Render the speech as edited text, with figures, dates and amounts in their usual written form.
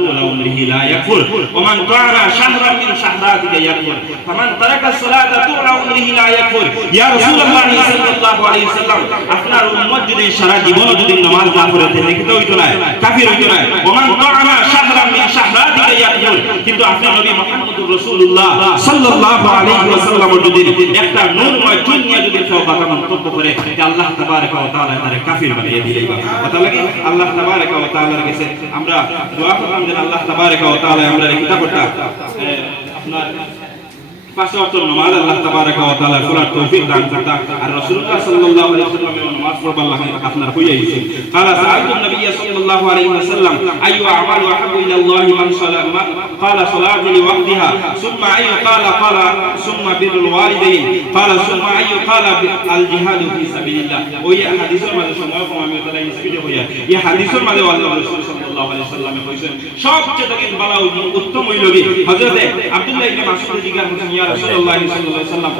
طول عمره لا يكفر ومن طعن شهرا من شهراته يكفر فمن ترك الصلاة طول عمره لا يكفر يا رسول الله صلى الله عليه وسلم আপনার উম্মত যদি সারা জীবন যদি নামাজ না পড়ে থাকে তো হইতো না কাফির হইতো না ওমান তাআনা শাহরাম মিন শাহরাতিকা ইয়াকফুর কিন্তু আপনি নবী মুহাম্মদুর রাসূলুল্লাহ সাল্লাল্লাহু আলাইহি ওয়াসাল্লাম যদি একটা নূরময় দুনিয়া যদি কেউ কথা মন্তব্য করে যে আল্লাহ তাবারক ওয়া তাআলা তারে কাফির বানিয়ে দিলেই কথা লাগে আল্লাহ তাবারক ওয়া তাআলার কাছে আমরা দোয়া করলাম যে আল্লাহ তাবারক ওয়া তাআলা আমরা এই কিতাবটা আপনার পাঁচ ওয়াক্ত নামাজ আল্লাহ তাবারক ওয়া তাআলা পড়ার তৌফিক দান করতা আর রাসূলুল্লাহ সাল্লাল্লাহু আলাইহি ওয়াসাল্লামের নামাজ পড়বার লাগে আপনার হইয়াইছে قال سألت النبي صلى الله عليه وسلم أي أعمال أحب إلى الله من صلى قال صلاة لوقتها ثم أي قال ثم بر الوالدين قال ثم أي قال الجهاد في سبيل الله وهي حديث ما شنو আমি তাই স্পিডে হইয়া এই হাদিসের মধ্যে আল্লাহ রাসূল সাল্লাল্লাহু আলাইহি ওয়াসাল্লাম কইছেন সবচেয়ে বড় উত্তম হইল কি হযরত আব্দুল্লাহ ইবনে মাসউদ জিজ্ঞাসা করেন ইয়া রাসূলুল্লাহ সাল্লাল্লাহু আলাইহি ওয়াসাল্লাম